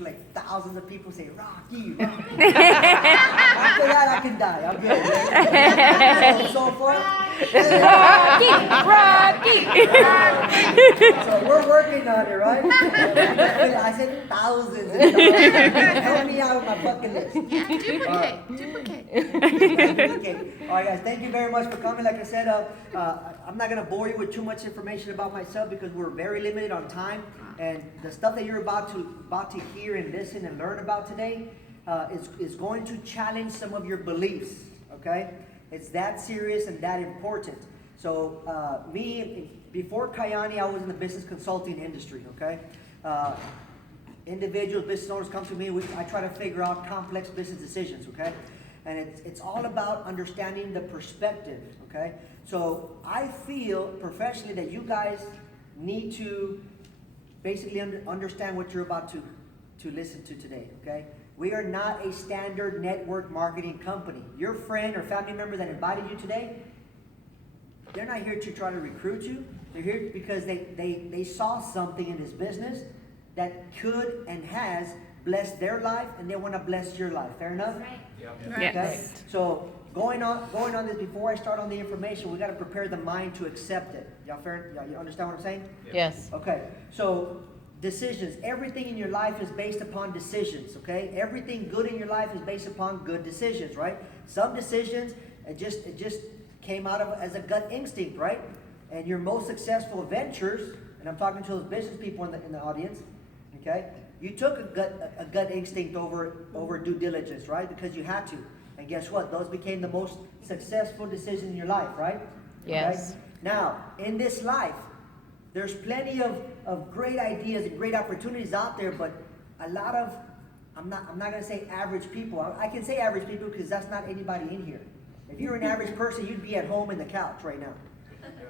Like thousands of people say, Rocky, Rocky. After that, I can die. I'm good. Right? So far, Rocky. so we're working on it, right? I said thousands and thousands. Help me out with my bucket list. Duplicate. Okay. All right, guys. Thank you very much for coming. Like I said, I'm not gonna bore you with too much information about myself because we're very limited on time. And the stuff that you're about to hear and listen and learn about today is going to challenge some of your beliefs. Okay, it's that serious and that important. So before Kyani, I was in the business consulting industry. Okay, individuals, business owners come to me. I try to figure out complex business decisions. Okay, and it's all about understanding the perspective. Okay, so I feel professionally that you guys need to basically understand what you're about to listen to today, okay? We are not a standard network marketing company. Your friend or family member that invited you today, they're not here to try to recruit you. They're here because they saw something in this business that could and has blessed their life, and they want to bless your life. Fair enough? Right. Okay? Yes. So going on this, before I start on the information, we got to prepare the mind to accept it. Y'all fair? You understand what I'm saying? Yes. Okay. So decisions. Everything in your life is based upon decisions. Okay. Everything good in your life is based upon good decisions, right? Some decisions it just came out of as a gut instinct, right? And your most successful ventures, and I'm talking to those business people in the audience. Okay. You took a gut instinct over due diligence, right? Because you had to. And guess what? Those became the most successful decisions in your life, right? Yes. Okay? Now, in this life, there's plenty of great ideas and great opportunities out there, but a lot of, I'm not going to say average people. I can say average people because that's not anybody in here. If you're an average person, you'd be at home in the couch right now.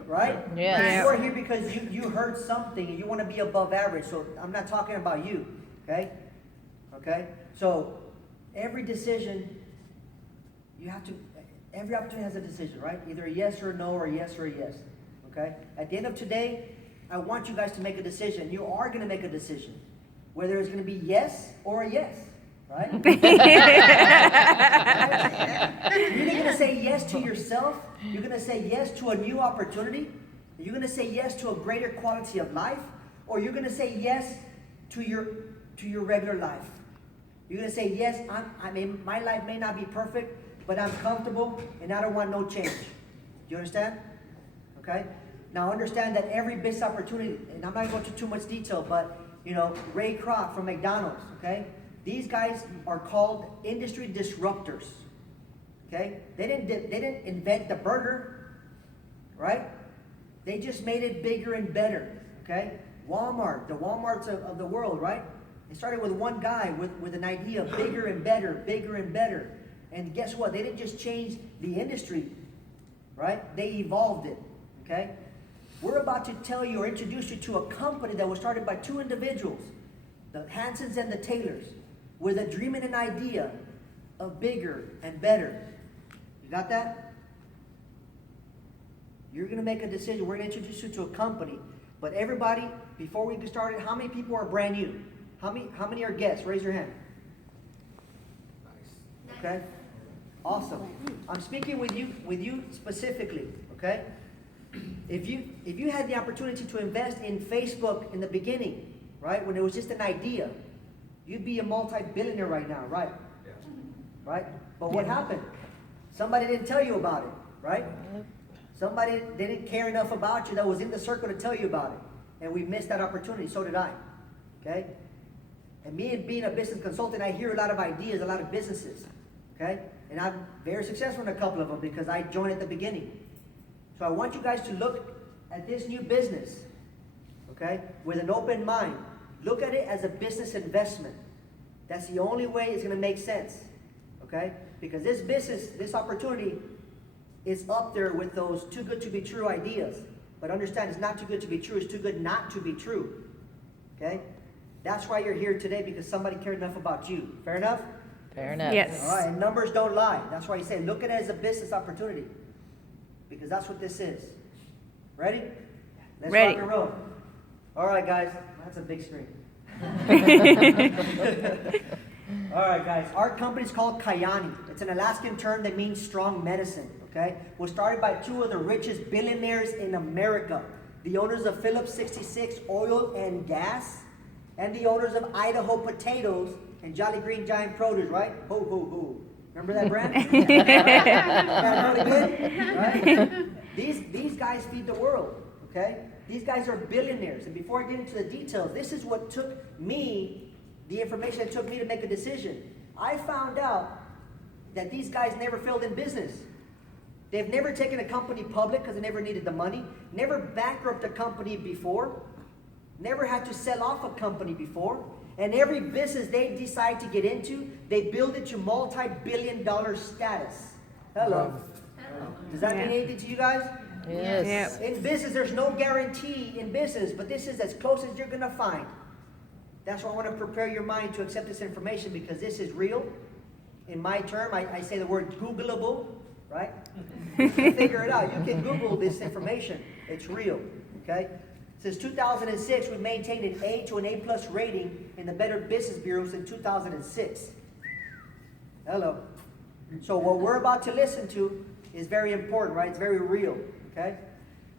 Right? Yes. You're here because you heard something and you want to be above average. So I'm not talking about you. Okay? Okay? So every decision, every opportunity has a decision, right? Either a yes or a no, or a yes or a yes. Okay? At the end of today, I want you guys to make a decision. You are going to make a decision. Whether it's going to be yes or a yes. Right? You're either going to say yes to yourself, you're going to say yes to a new opportunity, you're going to say yes to a greater quality of life, or you're going to say yes to your regular life. You're going to say yes, I mean, my life may not be perfect, but I'm comfortable and I don't want no change. Do you understand? Okay? Now understand that every business opportunity, and I'm not going to go into too much detail, but Ray Kroc from McDonald's, okay? These guys are called industry disruptors. Okay? They didn't invent the burger, right? They just made it bigger and better. Okay? Walmart, the Walmarts of the world, right? They started with one guy with an idea of bigger and better, bigger and better. And guess what? They didn't just change the industry, right? They evolved it. Okay? We're about to tell you or introduce you to a company that was started by two individuals, the Hansons and the Taylors, with a dream and an idea of bigger and better. You got that? You're going to make a decision. We're going to introduce you to a company. But everybody, before we get started, how many people are brand new? How many are guests? Raise your hand. Okay? Awesome. I'm speaking with you specifically, okay? If you had the opportunity to invest in Facebook in the beginning, right, when it was just an idea, you'd be a multi-billionaire right now, right? Yeah. Right? But what happened? Somebody didn't tell you about it, right? Somebody didn't care enough about you that was in the circle to tell you about it. And we missed that opportunity. So did I. Okay? And me being a business consultant, I hear a lot of ideas, a lot of businesses. Okay? And I'm very successful in a couple of them because I joined at the beginning. So I want you guys to look at this new business, okay, with an open mind. Look at it as a business investment. That's the only way it's going to make sense, okay? Because this business, this opportunity is up there with those too good to be true ideas. But understand, it's not too good to be true. It's too good not to be true, okay? That's why you're here today, because somebody cared enough about you. Fair enough? Fair enough. Yes. All right, and numbers don't lie. That's why you say look at it as a business opportunity. Because that's what this is. Ready? Let's Ready. rock and roll. All right, guys. That's a big screen. All right, guys. Our company's called Kyani. It's an Alaskan term that means strong medicine, okay? Was started by two of the richest billionaires in America, the owners of Phillips 66 Oil and Gas, and the owners of Idaho Potatoes and Jolly Green Giant Produce, right? Ho, ho, ho. Remember that brand? Right? Right? These guys feed the world, okay? These guys are billionaires. And before I get into the details, this is what took me, the information that took me to make a decision. I found out that these guys never failed in business. They've never taken a company public because they never needed the money, never bankrupted a company before, never had to sell off a company before, and every business they decide to get into, they build it to multi-billion-dollar status. Hello. Does that mean anything to you guys? Yes. In business, there's no guarantee in business, but this is as close as you're going to find. That's why I want to prepare your mind to accept this information, because this is real. In my term, I say the word Googleable, right? You can figure it out. You can Google this information. It's real, okay? Since 2006, we've maintained an A to an A+ rating in the Better Business Bureau since 2006. Hello. So what we're about to listen to is very important, right? It's very real, okay?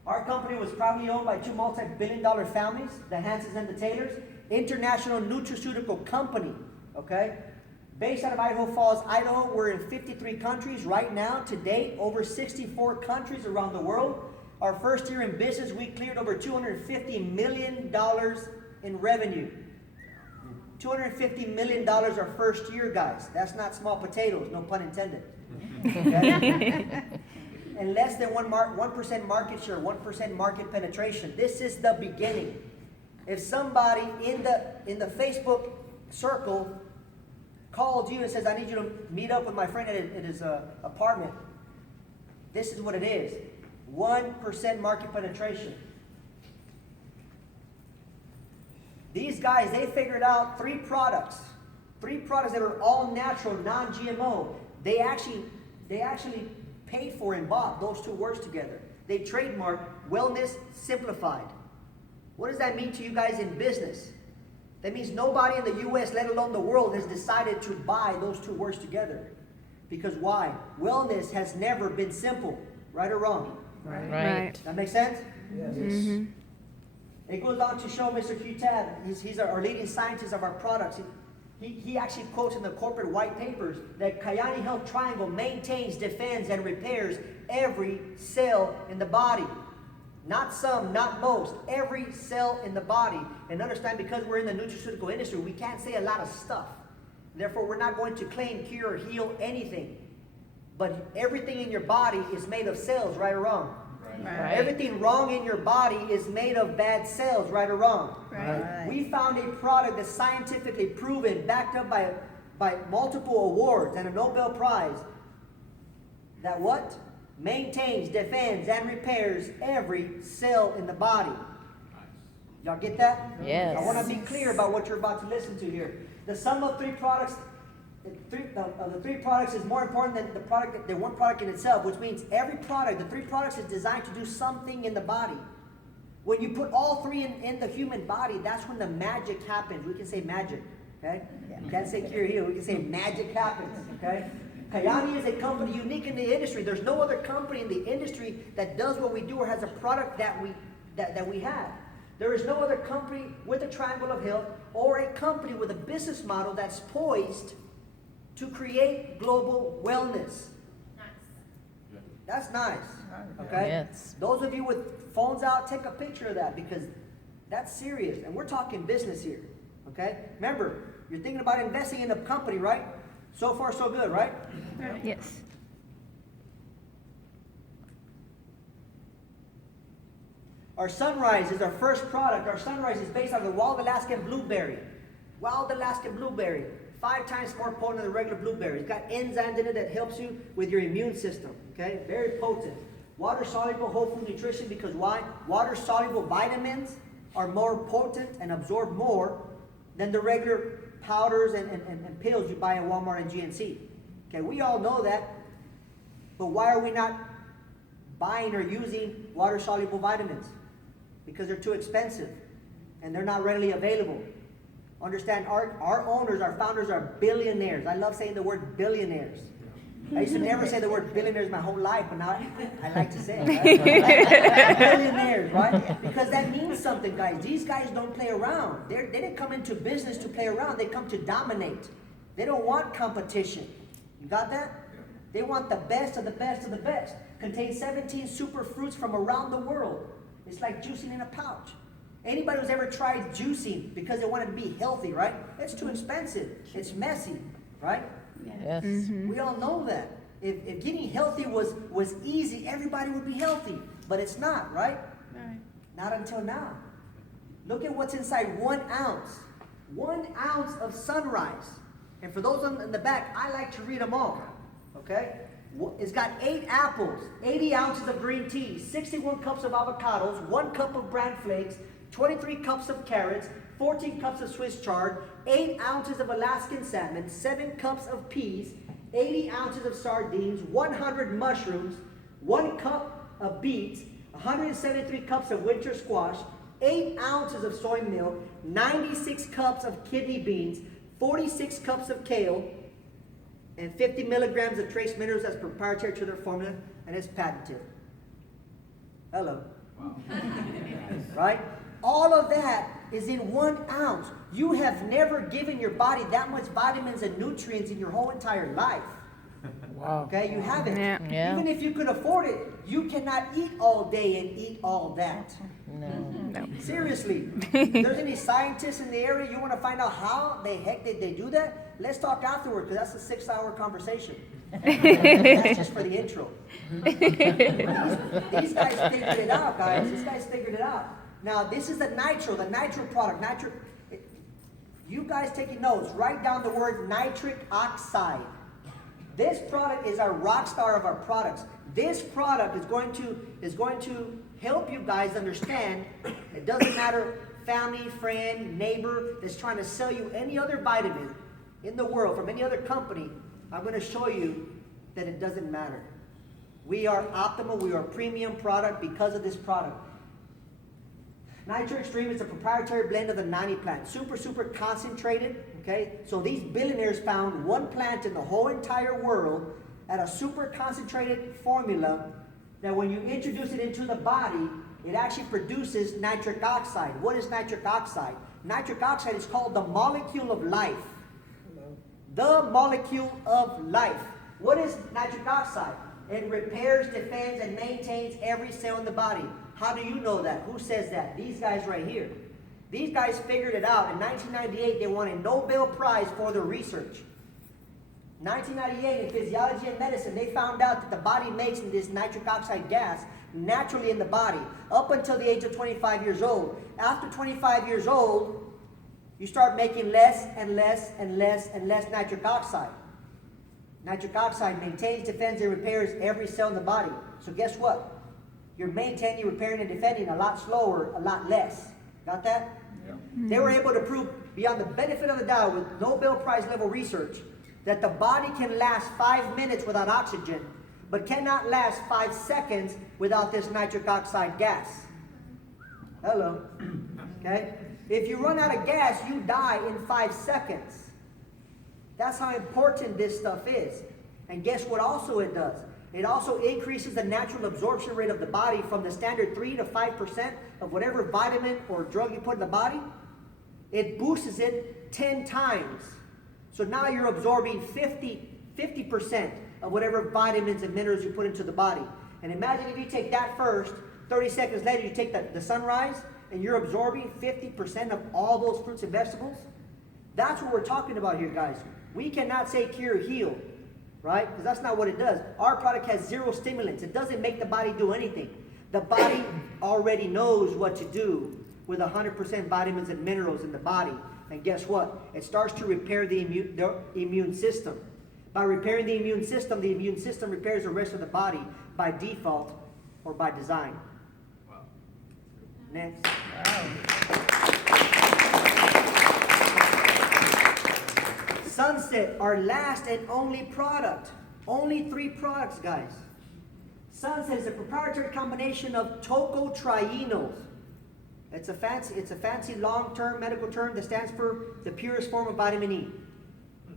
Our company was proudly owned by two multi-billion-dollar families, the Hansons and the Taylors, international nutraceutical company, okay? Based out of Idaho Falls, Idaho, we're in 53 countries right now. To date, over 64 countries around the world. Our first year in business, we cleared over $250 million in revenue. $250 million our first year, guys. That's not small potatoes, no pun intended. Okay? And less than 1% market share, 1% market penetration. This is the beginning. If somebody in the Facebook circle called you and says, I need you to meet up with my friend at his apartment, this is what it is. 1% market penetration. These guys, they figured out three products that are all natural, non-GMO. They actually paid for and bought those two words together. They trademarked Wellness Simplified. What does that mean to you guys in business? That means nobody in the U.S., let alone the world, has decided to buy those two words together. Because why? Wellness has never been simple, right or wrong? Right. That makes sense? Yes. Mm-hmm. It goes on to show Mr. Q-Tab, he's our leading scientist of our products. He actually quotes in the corporate white papers that Kyani Health Triangle maintains, defends, and repairs every cell in the body. Not some, not most, every cell in the body. And understand, because we're in the nutraceutical industry, we can't say a lot of stuff. Therefore, we're not going to claim, cure, or heal anything. But everything in your body is made of cells, right or wrong? Right. Everything wrong in your body is made of bad cells, right or wrong? Right. We found a product that's scientifically proven, backed up by multiple awards and a Nobel Prize, that what? Maintains, defends, and repairs every cell in the body. Y'all get that? Yes. I want to be clear about what you're about to listen to here. The sum of three products, the three products is more important than one product in itself, which means every product, the three products, is designed to do something in the body. When you put all three in the human body, that's when the magic happens. We can say magic, okay? You can't say cure, heal. We can say magic happens, okay? Kyani is a company unique in the industry. There's no other company in the industry that does what we do or has a product that we have. There is no other company with a triangle of health or a company with a business model that's poised to create global wellness. Nice. That's nice, okay? Yes. Those of you with phones out, take a picture of that, because that's serious. And we're talking business here, okay? Remember, you're thinking about investing in a company, right? So far, so good, right? Yes. Our Sunrise is our first product. Our Sunrise is based on the wild Alaskan blueberry. Wild Alaskan blueberry. 5 times more potent than the regular blueberry. It's got enzymes in it that helps you with your immune system, okay? Very potent. Water-soluble whole food nutrition, because why? Water-soluble vitamins are more potent and absorb more than the regular powders and pills you buy at Walmart and GNC. Okay, we all know that, but why are we not buying or using water-soluble vitamins? Because they're too expensive and they're not readily available. Understand, our owners, our founders are billionaires. I love saying the word billionaires. I used to never say the word billionaires my whole life, but now I like to say it, right? Billionaires, right? Because that means something, guys. These guys don't play around. They didn't come into business to play around. They come to dominate. They don't want competition. You got that? They want the best of the best of the best. Contains 17 super fruits from around the world. It's like juicing in a pouch. Anybody who's ever tried juicing because they wanted to be healthy, right? It's too expensive. It's messy, right? Yes. We all know that. If getting healthy was easy, everybody would be healthy. But it's not, right? Right. Not until now. Look at what's inside 1 ounce. 1 ounce of sunrise. And for those in the back, I like to read them all. Okay? It's got 8 apples, 80 ounces of green tea, 61 cups of avocados, 1 cup of bran flakes, 23 cups of carrots, 14 cups of Swiss chard, 8 ounces of Alaskan salmon, 7 cups of peas, 80 ounces of sardines, 100 mushrooms, 1 cup of beets, 173 cups of winter squash, 8 ounces of soy milk, 96 cups of kidney beans, 46 cups of kale, and 50 milligrams of trace minerals as proprietary to their formula, and it's patented. Hello. Wow. Right? All of that is in 1 ounce. You have never given your body that much vitamins and nutrients in your whole entire life. Wow. Okay, you haven't. Yeah. Even if you could afford it, you cannot eat all day and eat all that. No. Seriously. If there's any scientists in the area, you want to find out how the heck did they do that? Let's talk afterward, because that's a 6-hour conversation. That's just for the intro. These guys figured it out, guys. These guys figured it out. Now, this is the nitro product. You guys taking notes, write down the word nitric oxide. This product is our rock star of our products. This product is going to help you guys understand it doesn't matter family, friend, neighbor that's trying to sell you any other vitamin in the world from any other company. I'm going to show you that it doesn't matter. We are optimal, we are a premium product because of this product. Nitro Extreme is a proprietary blend of the 90 plant. Super concentrated, okay? So these billionaires found 1 plant in the whole entire world at a super concentrated formula that when you introduce it into the body, it actually produces nitric oxide. What is nitric oxide? Nitric oxide is called the molecule of life. The molecule of life. What is nitric oxide? It repairs, defends, and maintains every cell in the body. How do you know that? Who says that? These guys right here. These guys figured it out. In 1998, they won a Nobel Prize for their research. 1998, in physiology and medicine, they found out that the body makes this nitric oxide gas naturally in the body up until the age of 25 years old. After 25 years old, you start making less and less and less and less nitric oxide. Nitric oxide maintains, defends, and repairs every cell in the body. So guess what? You're maintaining, repairing, and defending a lot slower, a lot less. Got that? Yeah. They were able to prove beyond the benefit of the doubt with Nobel Prize level research that the body can last 5 minutes without oxygen, but cannot last 5 seconds without this nitric oxide gas. Hello. Okay? If you run out of gas, you die in 5 seconds. That's how important this stuff is. And guess what also it does? It also increases the natural absorption rate of the body from the standard 3 to 5% of whatever vitamin or drug you put in the body. It boosts it 10 times. So now you're absorbing 50% of whatever vitamins and minerals you put into the body. And imagine if you take that first, 30 seconds later you take the sunrise, and you're absorbing 50% of all those fruits and vegetables. That's what we're talking about here, guys. We cannot say cure, heal. Right? Because that's not what it does. Our product has 0 stimulants. It doesn't make the body do anything. The body already knows what to do with 100% vitamins and minerals in the body. And guess what? It starts to repair the immune system. By repairing the immune system repairs the rest of the body by default or by design. Wow. Next. Wow. Sunset, our last and only product. Only 3 products, guys. Sunset is a proprietary combination of tocotrienols. It's a fancy long-term medical term that stands for the purest form of vitamin E.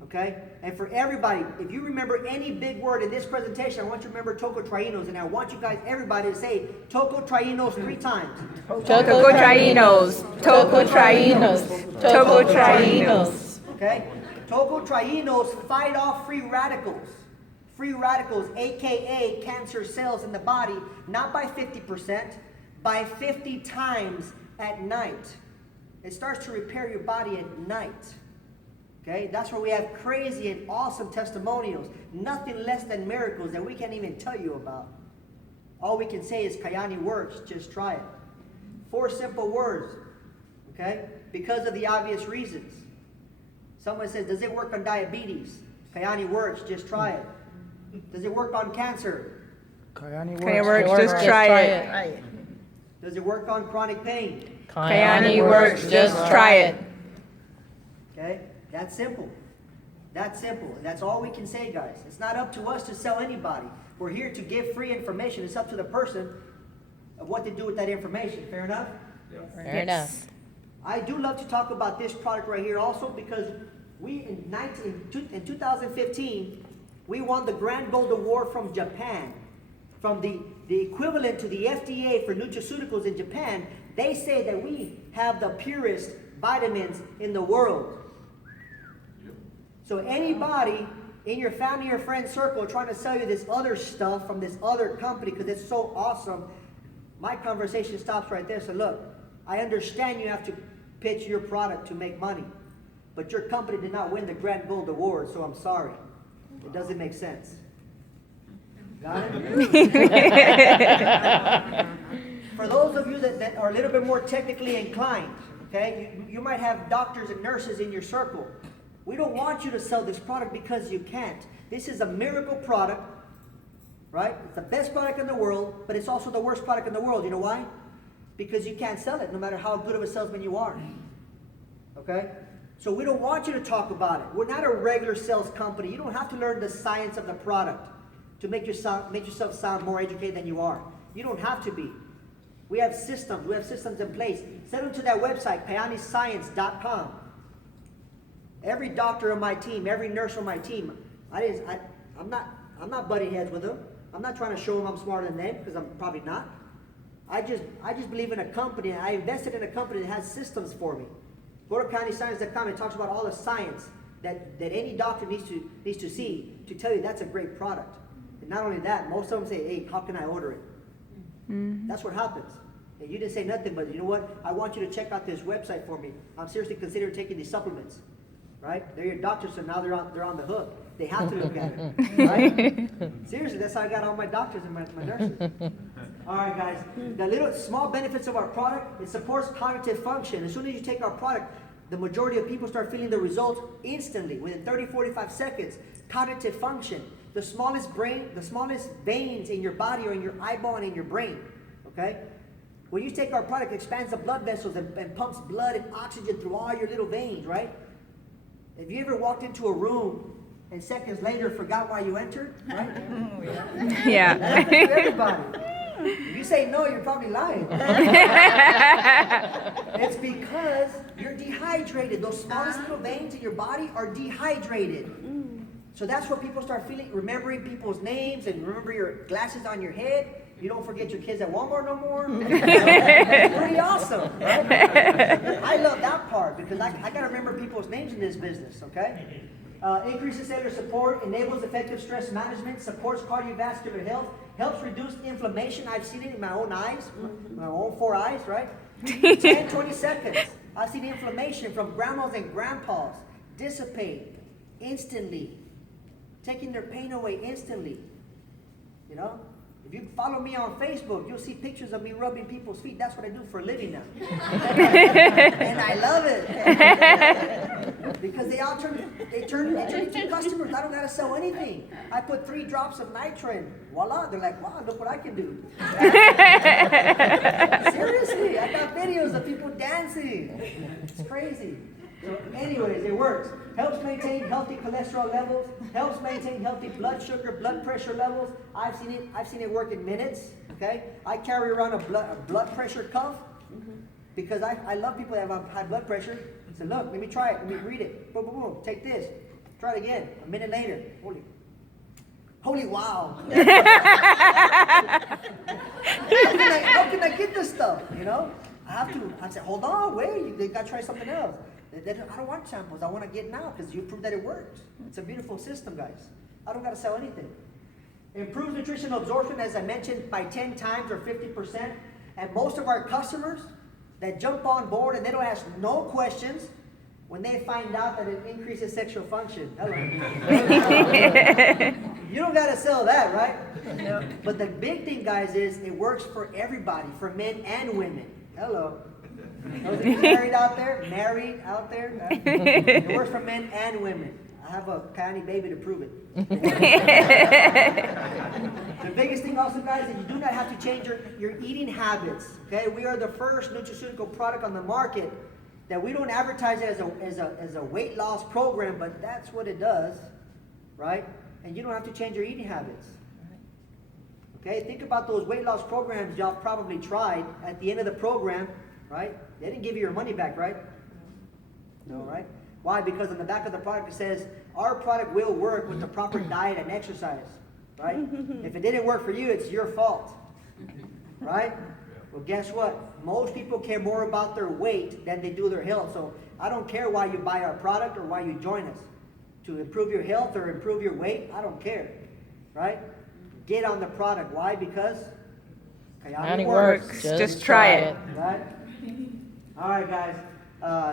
Okay? And for everybody, if you remember any big word in this presentation, I want you to remember tocotrienols, and I want you guys, everybody, to say tocotrienols 3 times. Tocotrienols. Tocotrienols. Tocotrienols. Okay? Tocotrienols fight off free radicals. Free radicals, aka cancer cells in the body, not by 50%, by 50 times at night. It starts to repair your body at night. Okay? That's where we have crazy and awesome testimonials. Nothing less than miracles that we can't even tell you about. All we can say is Kyani works, just try it. 4 simple words. Okay? Because of the obvious reasons. Someone says, does it work on diabetes? Kyani works, just try it. Does it work on cancer? Kyani works, just try it. Does it work on chronic pain? Kyani works, just try it. Okay? That's simple. That's simple. That's all we can say, guys. It's not up to us to sell anybody. We're here to give free information. It's up to the person of what to do with that information. Fair enough? Fair enough. I do love to talk about this product right here also because we in 2015 we won the Grand Gold Award from Japan, from the equivalent to the FDA for nutraceuticals in Japan. They say that we have the purest vitamins in the world. So anybody in your family or friend circle trying to sell you this other stuff from this other company because it's so awesome, my conversation stops right there. So look, I understand you have to pitch your product to make money, but your company did not win the Grand Gold Award, so I'm sorry. It doesn't make sense. Got it? For those of you that are a little bit more technically inclined, okay, you might have doctors and nurses in your circle. We don't want you to sell this product because you can't. This is a miracle product, right? It's the best product in the world, but it's also the worst product in the world. You know why? Because you can't sell it no matter how good of a salesman you are. Okay? So we don't want you to talk about it. We're not a regular sales company. You don't have to learn the science of the product to make yourself sound more educated than you are. You don't have to be. We have systems. We have systems in place. Send them to that website, kyaniscience.com. Every doctor on my team, every nurse on my team, I'm not butting heads with them. I'm not trying to show them I'm smarter than them because I'm probably not. I just believe in a company. I invested in a company that has systems for me. Go to kyaniscience.com. It talks about all the science that any doctor needs to see to tell you that's a great product. And not only that, most of them say, hey, how can I order it? Mm-hmm. That's what happens. And you didn't say nothing, but you know what? I want you to check out this website for me. I'm seriously considering taking these supplements. Right? They're your doctors, so now they're on the hook. They have to look at it. Right? Seriously, that's how I got all my doctors and my nurses. All right, guys. The little small benefits of our product, it supports cognitive function. As soon as you take our product, the majority of people start feeling the results instantly, within 30, 45 seconds. Cognitive function. The smallest veins in your body are in your eyeball and in your brain. Okay? When you take our product, it expands the blood vessels and pumps blood and oxygen through all your little veins, right? Have you ever walked into a room and seconds later forgot why you entered? Right? Yeah. That's for everybody. If you say no, you're probably lying. It's because you're dehydrated. Those smallest little veins in your body are dehydrated. So that's where people start remembering people's names and remember your glasses on your head. You don't forget your kids at Walmart no more. It's pretty awesome, right? I love that part because I got to remember people's names in this business, okay? Increases cellular support, enables effective stress management, supports cardiovascular health, helps reduce inflammation. I've seen it in my own eyes, my own 4 eyes, right? 10, 20 seconds. I've seen inflammation from grandmas and grandpas dissipate instantly, taking their pain away instantly, you know? If you follow me on Facebook, you'll see pictures of me rubbing people's feet. That's what I do for a living now. And I love it. Because they turn into customers. I don't got to sell anything. I put 3 drops of nitrin. Voila. They're like, wow, look what I can do. Seriously, I got videos of people dancing. It's crazy. So anyways, it works. Helps maintain healthy cholesterol levels, helps maintain healthy blood sugar, blood pressure levels. I've seen it work in minutes. Okay? I carry around a blood pressure cuff. Because I love people that have high blood pressure. I said, look, let me try it. Let me read it. Boom, boom, boom. Take this. Try it again. A minute later. Holy wow. How can I get this stuff? You know? I said, hold on, wait. They got to try something else. I don't want samples. I want to get it now because you proved that it works. It's a beautiful system, guys. I don't got to sell anything. Improves nutritional absorption, as I mentioned, by 10 times or 50%. And most of our customers that jump on board and they don't ask no questions when they find out that it increases sexual function. Hello. You don't got to sell that, right? No. But the big thing, guys, is it works for everybody, for men and women. Hello. Those of you married out there? It works for men and women. I have a Kyani baby to prove it. The biggest thing also, guys, is you do not have to change your eating habits. Okay, we are the first nutraceutical product on the market that we don't advertise it as a weight loss program, but that's what it does, right? And you don't have to change your eating habits. Okay, think about those weight loss programs y'all probably tried. At the end of the program, right? They didn't give you your money back, right? No, right? Why? Because on the back of the product it says, our product will work with the proper diet and exercise, right? If it didn't work for you, it's your fault, right? Well, guess what? Most people care more about their weight than they do their health. So I don't care why you buy our product or why you join us. To improve your health or improve your weight, I don't care, right? Get on the product. Why? Because Kyani works. Just try it. Right? All right, guys.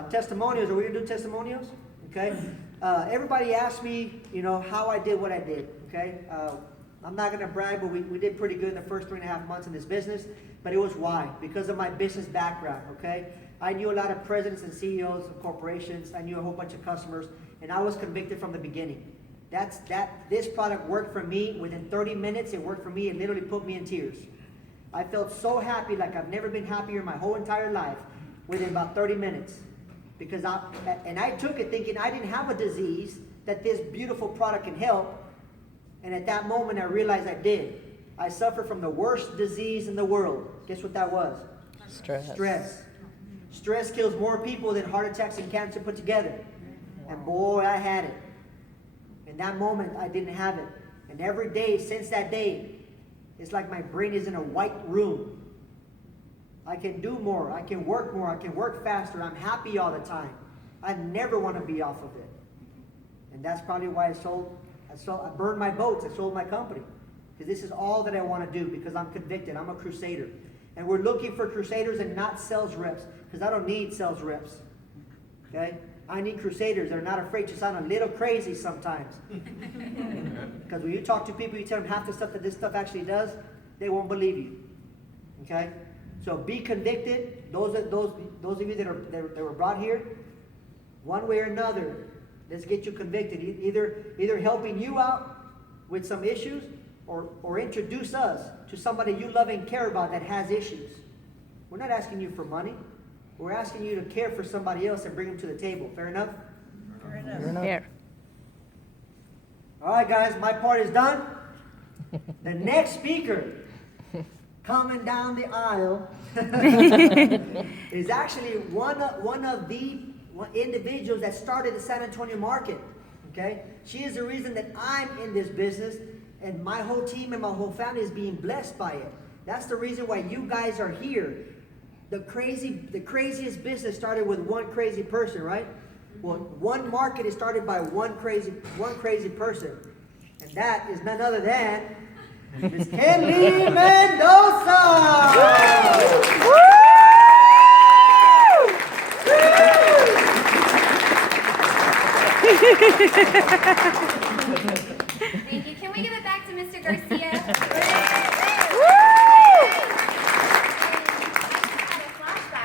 Testimonials. Are we going to do testimonials? Okay. Everybody asked me, how I did what I did. Okay. I'm not going to brag, but we did pretty good in the first 3.5 months in this business. But it was why? Because of my business background. Okay. I knew a lot of presidents and CEOs of corporations. I knew a whole bunch of customers, and I was convicted from the beginning. This product worked for me. Within 30 minutes, it worked for me. It literally put me in tears. I felt so happy, like I've never been happier in my whole entire life, within about 30 minutes. Because I took it thinking I didn't have a disease that this beautiful product can help. And at that moment, I realized I did. I suffered from the worst disease in the world. Guess what that was? Stress. Stress kills more people than heart attacks and cancer put together. And boy, I had it. In that moment, I didn't have it. And every day since that day, it's like my brain is in a white room. I can do more. I can work more. I can work faster. I'm happy all the time. I never want to be off of it. And that's probably why I burned my boats. I sold my company. Because this is all that I want to do, because I'm convicted. I'm a crusader. And we're looking for crusaders and not sales reps, because I don't need sales reps. Okay? I need crusaders that are not afraid to sound a little crazy sometimes. Because when you talk to people, you tell them half the stuff that this stuff actually does, they won't believe you. Okay? So be convicted. Those of you that were brought here, one way or another, let's get you convicted. Either helping you out with some issues, or introduce us to somebody you love and care about that has issues. We're not asking you for money. We're asking you to care for somebody else and bring them to the table. Fair enough? Fair enough. Here. All right, guys, my part is done. The next speaker coming down the aisle is actually one of the individuals that started the San Antonio market. Okay? She is the reason that I'm in this business, and my whole team and my whole family is being blessed by it. That's the reason why you guys are here. The craziest business started with one crazy person, right? Well, one market is started by one crazy person. And that is none other than Miss Kyani Mendoza! Thank you. Can we give it back to Mr. Garcia?